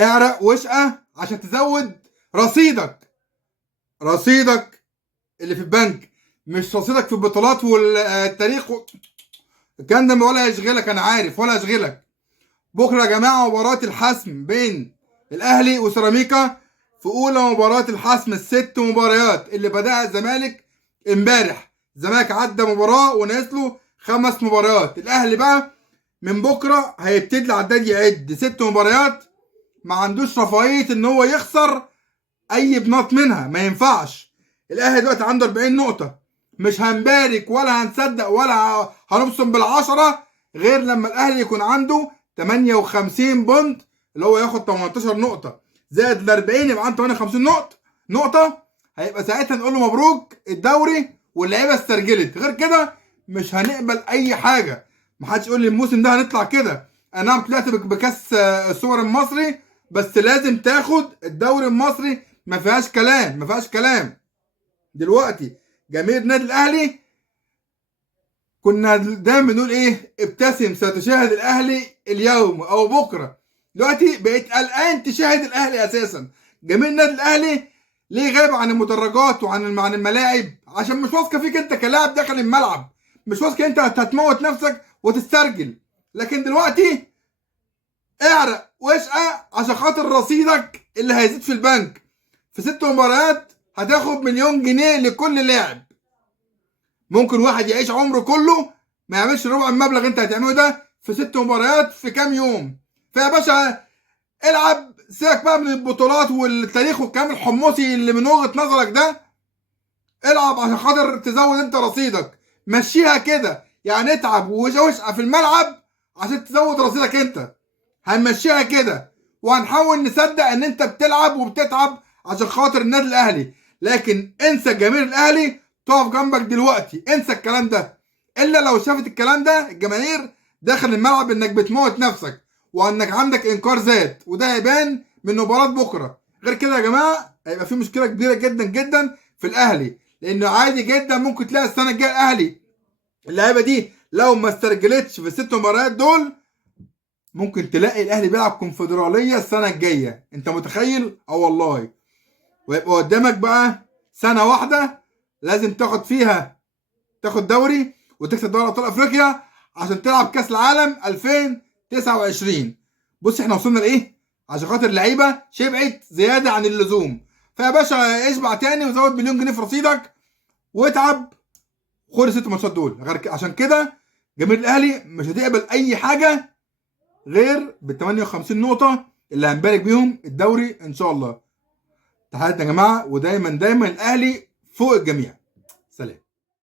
اعرق واشقى عشان تزود رصيدك اللي في البنك، مش رصيدك في البطولات والتاريخ الكلام ده ولا يشغلك، انا عارف ولا يشغلك. بكره يا جماعه مباراه الحسم بين الاهلي وسيراميكا، في اولى مباراه الحسم الست مباريات اللي بدأها الزمالك امبارح. الزمالك عدى مباراه وناقص له 5 مباريات. الاهلي بقى من بكره هيبتدي العداد يعد 6 مباريات، ما عندوش رفاهيه ان هو يخسر اي بناط منها، ما ينفعش. الاهلي دلوقتي عنده 40 نقطه، مش هنبارك ولا هنصدق ولا هنبصم بالعشره غير لما الاهلي يكون عنده 58 بونت، اللي هو ياخد 18 نقطه زائد ال 40 يبقى عنده 58 نقطه. هيبقى ساعتها نقول له مبروك الدوري واللعيبه استرجلت. غير كده مش هنقبل اي حاجه. محدش يقول لي الموسم ده هنطلع كده. انا طلعت بكاس السوبر المصري، بس لازم تاخد الدوري المصري، ما فيهاش كلام ما فيهاش كلام. دلوقتي جماهير النادي الاهلي كنا دايما بنقول ايه؟ ابتسم ستشاهد الاهلي اليوم او بكره. دلوقتي بقيت قلقان تشاهد الاهلي اساسا. جماهير النادي الاهلي ليه غايب عن المدرجات وعن الملاعب؟ عشان مش واثقه فيك انت كلاعب داخل الملعب، مش واثقه انت هتموت نفسك وتسترجل. لكن دلوقتي اعرق واشقى عشان خاطر رصيدك اللي هيزيد في البنك. في 6 مباريات هتاخد 1,000,000 جنيه لكل لاعب. ممكن واحد يعيش عمره كله ما يعملش ربع المبلغ انت هتعمله ده في 6 مباريات في كام يوم. فيا باشا العب، سيبك بقى من البطولات والتاريخ والكلام الحمصي اللي من وجهة نظرك ده. العب عشان خاطر تزود انت رصيدك، مشيها كده يعني، اتعب واشقى في الملعب عشان تزود رصيدك انت. هنمشيها كده وهنحاول نصدق ان انت بتلعب وبتتعب عشان خاطر النادي الاهلي. لكن انسى جماهير الاهلي تقف جنبك دلوقتي، انسى الكلام ده. الا لو شافت الكلام ده الجماهير داخل الملعب انك بتموت نفسك وانك عندك انكار ذات، وده هيبان من مباراه بكره. غير كده يا جماعه هيبقى في مشكله كبيره جدا جدا في الاهلي، لانه عادي جدا ممكن تلاقي السنه الجايه الاهلي اللعيبه دي لو ما استرجلتش في ال6 مباريات دول ممكن تلاقي الاهلي بيلعب كونفدراليه السنه الجايه. انت متخيل؟ اه والله. ويبقى قدامك بقى سنه واحده لازم تاخد دوري وتكسب دوري ابطال افريقيا عشان تلعب كاس العالم 2029. بص احنا وصلنا لايه؟ عشان خاطر اللعيبه شبعت زياده عن اللزوم. فيا باشا اشبع تاني وزود 1,000,000 جنيه في رصيدك واتعب. خد ال6 ماتشات دول. عشان كده جماهير الاهلي مش هتقبل اي حاجه غير بال 58 نقطة اللي هنبارك بيهم الدوري إن شاء الله. تحياتنا يا جماعة، ودايما الأهلي فوق الجميع.